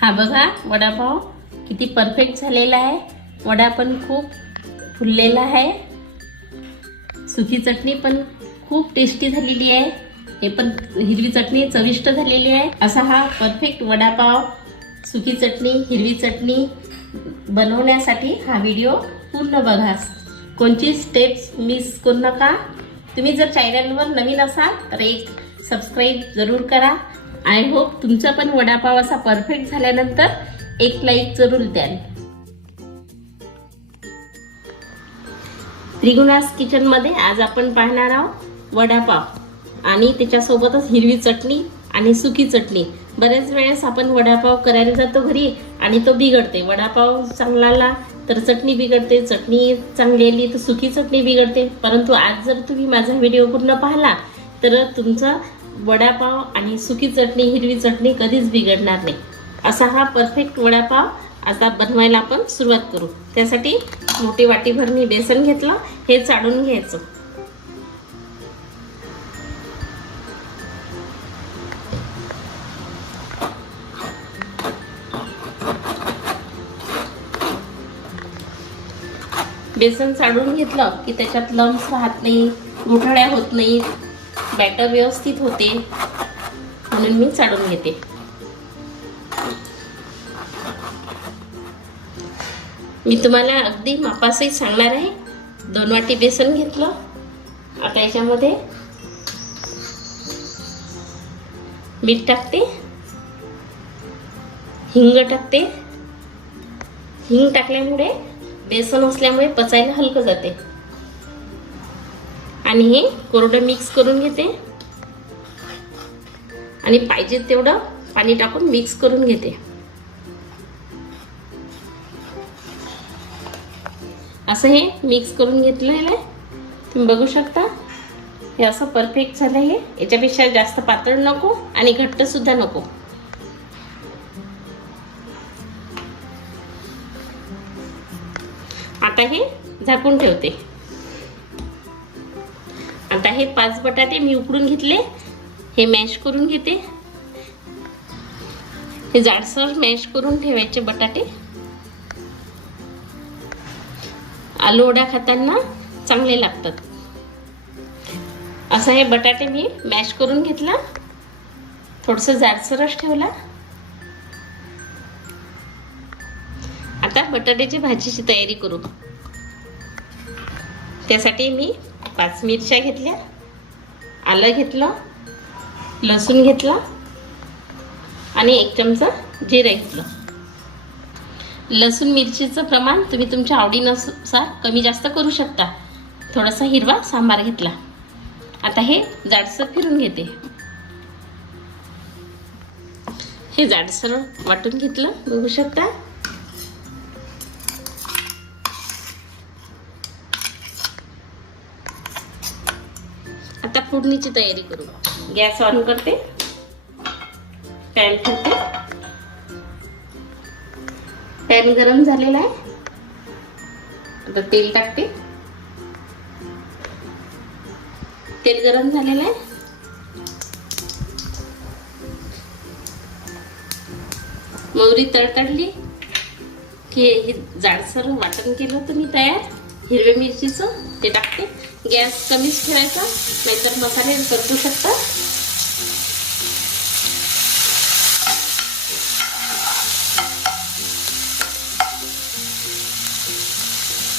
हा बघा वडापाव किती परफेक्ट झालेला आहे. वडा पण खूप फुललेला आहे. सुकी चटणी पण खूप टेस्टी झालेली आहे. हे पण हिरवी चटणी चविष्ट झालेली आहे. असा हा परफेक्ट वडापाव सुकी चटणी हिरवी चटणी बनवण्यासाठी हा व्हिडिओ पूर्ण बघा. कोणची स्टेप्स मिस करू नका. तुम्ही जर चॅनलवर नवीन असाल तर एक सबस्क्राईब जरूर करा. आय होप तुमचा पण वडापाव असा परफेक्ट झाल्यानंतर एक लाईक जरूर द्याल. त्रिगुणास किचनमध्ये आज आपण पाहणार आहोत वडापाव आणि त्याच्यासोबतच हिरवी चटणी आणि सुकी चटणी. बरेच वेळेस आपण वडापाव करायला जातो घरी आणि तो बिघडते. वडापाव चांगला आला तर चटणी बिघडते चटणी चांगली आली तर सुकी चटणी बिघडते. परंतु आज जर तुम्ही माझा व्हिडिओ पूर्ण पाहिला तर तुमचा वडापाव आणि सुकी चटणी हिरवी चटणी कधीच बिघडणार नाही. असा हा परफेक्ट वडापाव आता बनवायला आपण सुरुवात करू. त्यासाठी मोठी वाटीभर मी बेसन घेतलं हे चाळून घ्यायचं. बेसन चाळून घेतलं की त्याच्यात लम्स राहत नाही गुठळ्या होत नाहीत. बॅटर व्यवस्थित होते. म्हणून मी चाळून घेते. मी तुम्हाला अगदी मापासही सांगणार आहे. दोन वाटी बेसन घेतलं. आता याच्यामध्ये मीठ टाकते. हिंग टाकते. हिंग टाकल्यामुळे बेसन असल्यामुळे पचायला हलकं जाते. आणि हे कोरडं मिक्स करून घेते. आणि पाहिजे तेवढं पाणी टाकून मिक्स करून घेते. असं हे मिक्स करून घेतलेलं आहे. तुम्ही बघू शकता. हे असं परफेक्ट झालं हे. याच्यापेक्षा जास्त पातळ नको आणि घट्टसुद्धा नको. आता हे झाकून ठेवते. आता हे पाच बटाटे मी उकडून घेतले. हे मॅश करून घेते. हे जाडसर मॅश करून ठेवायचे बटाटे. आलू वडा खाताना चांगले लागतात. असं हे बटाटे मी मॅश करून घेतला. थोडस जाडसरच ठेवला. आता बटाट्याची भाजीची तयारी करू. त्यासाठी मी पाच मिरच्या घेतल्या आलं घेतलं लसूण घेतला आणि एक चमचा जिरे घेतलं. लसूण मिरचीचं प्रमाण तुम्ही तुमच्या आवडीनुसार कमी जास्त करू शकता. थोडासा हिरवा सांबार घेतला. आता हे जाडसर फिरून घेते. हे जाडसर वाटून घेतलं बघू शकता. फोडणीची तयारी करू. गॅस ऑन करते. पॅन ठेवते. पॅन गरम झालेला आहे. आता तेल टाकते. तेल गरम झालेलं आहे. मोहरी तडतडली. की हे जाडसर वाटण केलं होतं मी तयार. हिरव्या मिरचीचं ते टाकते. गॅस कमीच ठेवायचा नाहीतर मसाले करतू शकता.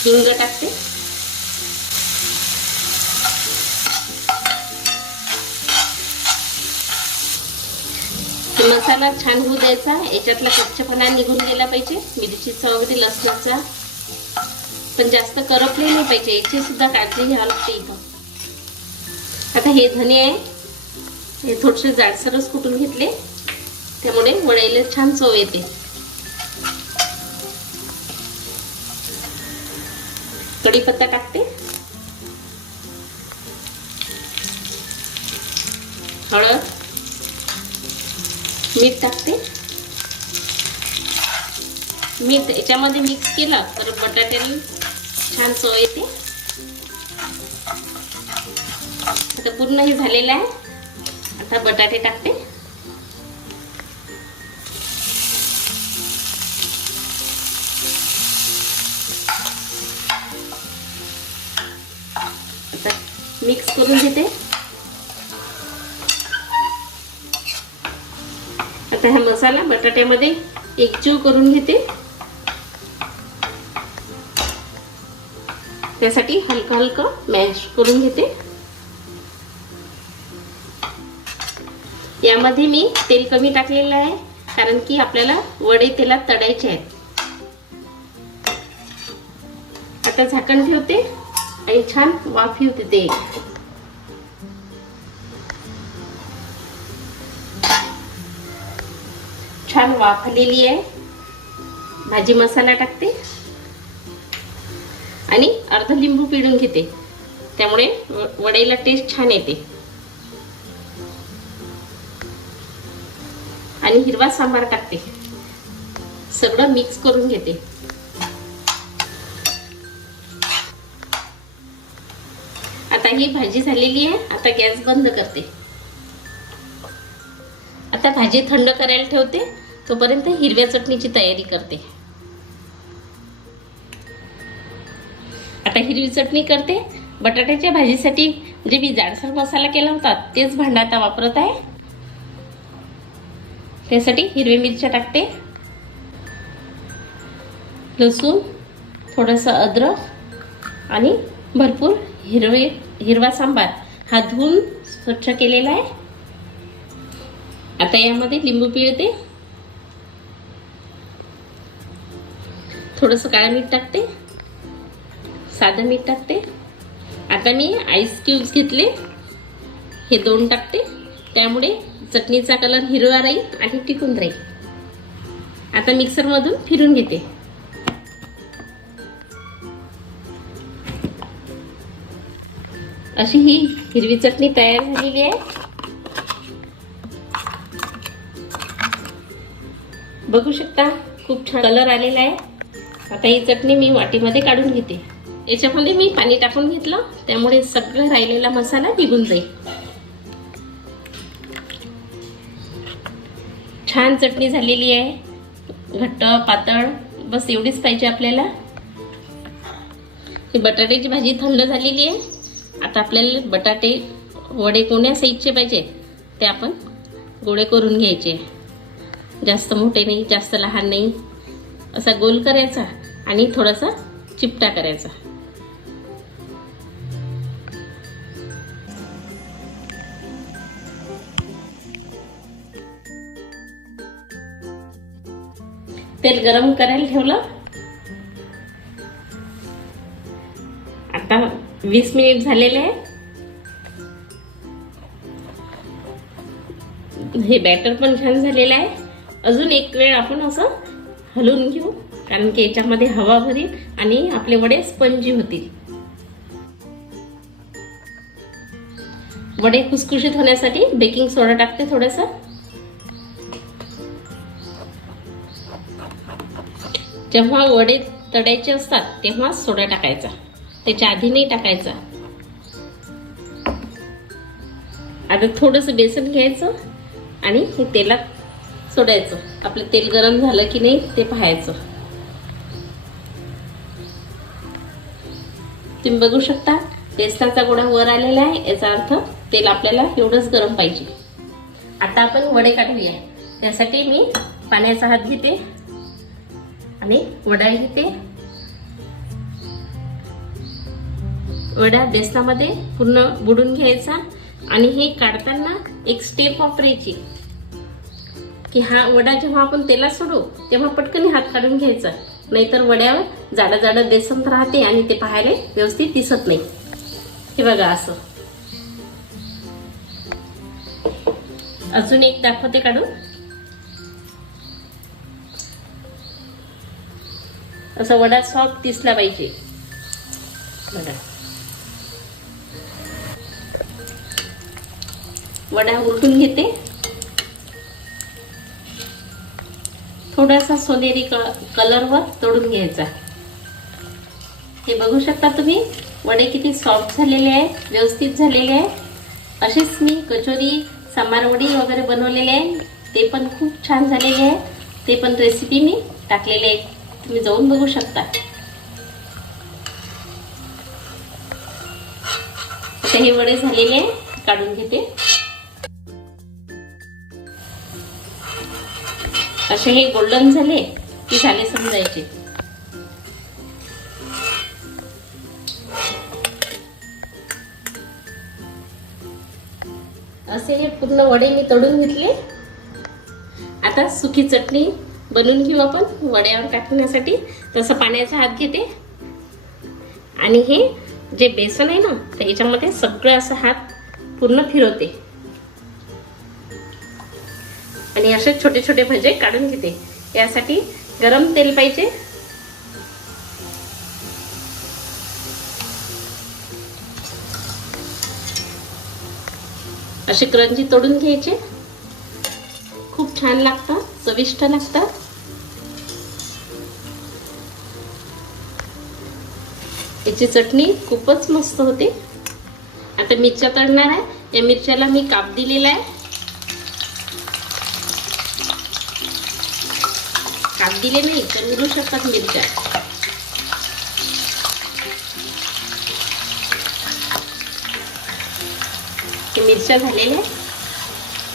हिंग टाकते. मसाला छान होऊ द्यायचा. याच्यातला कच्चपणा निघून गेला पाहिजे. मिरचीचा वगैरे लसणाचा. पण जास्त करपले नाही पाहिजे. याची सुद्धा काळजी घ्यावी लागते इथं. आता हे धने आहे. हे थोडेसे जाडसरच कुटून घेतले? त्यामुळे वळायला छान चव येते. कढीपत्ता टाकते. हळद. मीठ टाकते. मीठ याच्यामध्ये मिक्स केलं तर बटाट्याने छान सोय येते. आता पूर्ण हे झालेलं आहे. आता बटाटे टाकते. आता मिक्स करून घेते. आता हा मसाला बटाट्यामध्ये एकजीव करून घेते. त्यासाठी हलकं हलकं मॅश करून घेते. यामध्ये मी तेल कमी टाकलेलं आहे कारण की आपल्याला वडे तेलात तडायचे आहेत. आता झाकण ठेवते आणि छान वाफ येऊ देते. छान वाफ आलेली आहे. भाजी मसाला टाकते. आणि अर्ध लिंबू पिळून घेते. त्यामुळे वडईला टेस्ट छान येते. आणि हिरवा सांबार टाकते. सगळं मिक्स करून घेते. आता ही भाजी झालेली आहे. आता गॅस बंद करते. आता भाजी थंड करायला ठेवते. तोपर्यंत हिरव्या चटणीची तयारी करते. आता हिरवी चटणी करते. बटाट्याच्या भाजीसाठी जे मी जाडसर मसाला केला होता तेच भांडा आता वापरत आहे. त्यासाठी हिरवी मिरच्या टाकते. लसूण थोडंसं अद्रक आणि भरपूर हिरवे हिरवा सांबार. हा धुवून स्वच्छ केलेला आहे. आता यामध्ये लिंबू पिळते. थोडंसं काळं मीठ टाकते. साधं मीठ टाकते. आता मी आईस क्यूब्स घेतले. हे दोन टाकते. त्यामुळे चटणीचा कलर हिरवा राहील आणि टिकून राहील. आता मिक्सरमधून फिरून घेते. अशी ही हिरवी चटणी तयार झालेली आहे. बघू शकता खूप छान कलर आलेला आहे. आता ही चटणी मी वाटीमध्ये काढून घेते. याच्यामध्ये मी पाणी टाकून घेतलं. त्यामुळे सगळं राहिलेला मसाला निघून जाईल. छान चटणी झालेली आहे. घट्ट पातळ बस एवढीच पाहिजे आपल्याला. ही बटाट्याची भाजी थंड झालेली आहे. आता आपल्याला बटाटे वडे कोण्या साईजचे पाहिजे ते आपण गोळे करून घ्यायचे. जास्त मोठे नाही जास्त लहान नाही. असा गोल करायचा आणि थोडासा चिपटा करायचा. तेल गरम करायला ठेवलं. आता वीस मिनिट झालेले आहे. हे बॅटर पण छान झालेलं आहे. अजून एक वेळ आपण असं हलवून घेऊ कारण की याच्यामध्ये हवा भरील आणि आपले वडे स्पंजी होतील. वडे खुसखुशीत होण्यासाठी बेकिंग सोडा टाकते थोडंसं. जेव्हा वडे तडायचे असतात तेव्हा सोडा टाकायचा. त्याच्या आधी नाही टाकायचा. आता थोडंसं बेसन घ्यायचं आणि हे तेलात सोडायचं. आपलं तेल गरम झालं की नाही ते पाहायचं. तुम्ही बघू शकता बेसनाचा गोळा वर आलेला आहे. याचा अर्थ तेल आपल्याला एवढंच गरम पाहिजे. आता आपण वडे काढूया. त्यासाठी मी पाण्याचा हात घेते. आणि वडा घेते. वडा बेसनामध्ये पूर्ण बुडून घ्यायचा आणि हे काढताना एक स्टेप वापरायची. की हा वडा जेव्हा आपण तेलात सोडू तेव्हा पटकन हात काढून घ्यायचा. नाहीतर वड्यावर जाडं जाडं बेसन राहते आणि ते पाहायला व्यवस्थित दिसत नाही. हे बघा असं. अजून एक दाखवते काढून. असा वडा सॉफ्ट दिसला पाहिजे. बघा. वडा उलटून घेते. थोडासा सोनेरी कलरवर तोडून घ्यायचा. हे बघू शकता तुम्ही वडे किती सॉफ्ट झालेले आहेत व्यवस्थित झालेले आहेत. असेच मी कचोरी सांबारवडी वगैरे बनवलेले आहे. ते पण खूप छान झालेले आहे ते पण रेसिपी मी टाकलेले आहे तुम्ही जाऊन बघू शकता. आता हे वडे झालेले काढून घेते. असे हे गोल्डन झाले की झाले समजायचे. असे हे पूर्ण वडे मी तळून घेतले. आता सुकी चटणी बनवून घेऊ आपण वड्यावर टाकण्यासाठी. तसं पाण्याचा हात घेते. आणि हे जे बेसन आहे ना तर याच्यामध्ये सगळं असं हात पूर्ण फिरवते. आणि असे छोटे छोटे भजे काढून घेते. यासाठी गरम तेल पाहिजे. असे क्रंजी तोडून घ्यायचे. खूप छान लागतात. चविष्ट लागतात याची चटणी खूपच मस्त होते. आता मिरच्या तळणार आहे. या मिरच्याला मी काप दिलेला आहे. काप दिले नाही तर उरू शकतात मिरच्या. मिरच्या झालेल्या आहे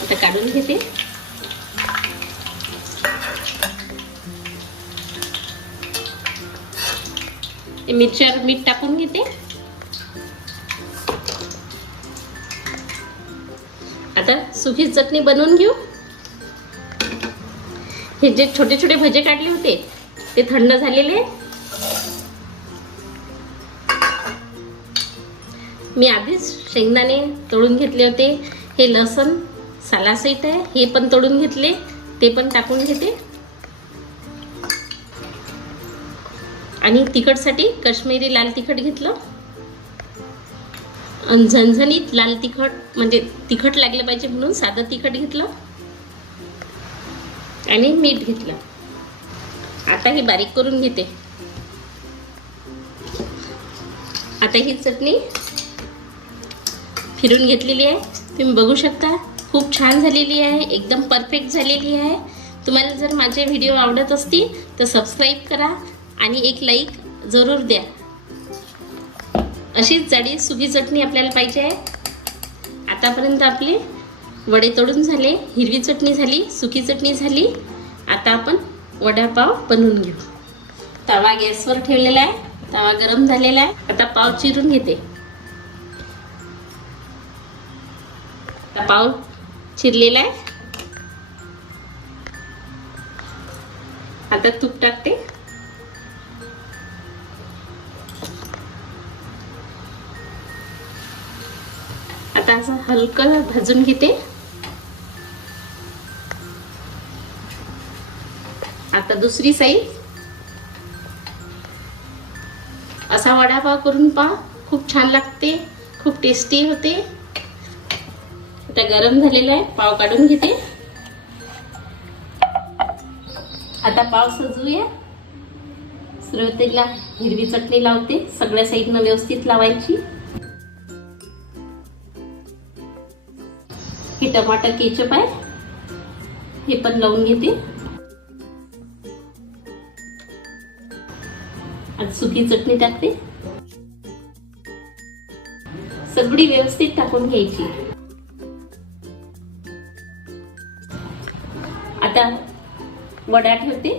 आता काढून घेते. मिरच्यावर मीठ टाकून घेते. आता सुकी चटणी बनवून घेऊ. हे जे छोटे छोटे भजे काढले होते ते थंड झालेले. मी आधीच शेंगदाणे तळून घेतले होते. हे लसण सालासहित आहे. हे पण तळून घेतले. ते पण टाकून घेते. आणि तिखटसाठी कश्मीरी लाल तिखट घेतलं. आणि झणझणीत लाल तिखट म्हणजे तिखट लागलं पाहिजे म्हणून साधं तिखट घेतलं. आणि मीठ घेतलं. आता हे बारीक करून घेते. आता ही चटणी फिरून घेतलेली आहे. तुम्ही बघू शकता खूप छान झालेली आहे एकदम परफेक्ट झालेली आहे. तुम्हाला जर माझे व्हिडिओ आवडत असतील तर सबस्क्राईब करा. आणि एक लाईक जरूर द्या. अशीच जाडी सुकी चटणी आपल्याला पाहिजे आहे. आतापर्यंत आपले वडे तोडून झाले हिरवी चटणी झाली सुकी चटणी झाली. आता आपण वडापाव बनवून घेऊ. तवा गॅसवर ठेवलेला आहे. तवा गरम झालेला आहे. आता पाव चिरून घेते. आता पाव चिरलेला आहे. आता तूप टाकते. आता असं हलकं भाजून घेते. आता दुसरी साईड असा वडापाव करून पहा खूप छान लागते खूप टेस्टी होते. आता गरम झालेला आहे पाव काढून घेते. आता पाव सजवूया. सुरुवातीला हिरवी चटणी लावते सगळ्या साईडनं व्यवस्थित लावायची. टमाटर केचप आहे हे पण लावून घेते. आज सुकी चटणी टाकते. सगळी व्यवस्थित टाकून घ्यायची. आता वडा ठेवते.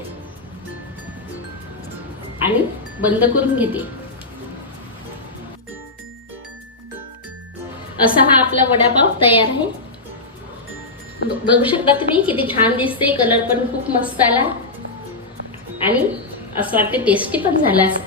आणि बंद करून घेते. असा हा आपला वडापाव तयार आहे. बघू शकता तुम्ही किती छान दिसते कलर पण खूप मस्त आला. आणि असं वाटते टेस्टी पण झाला असेल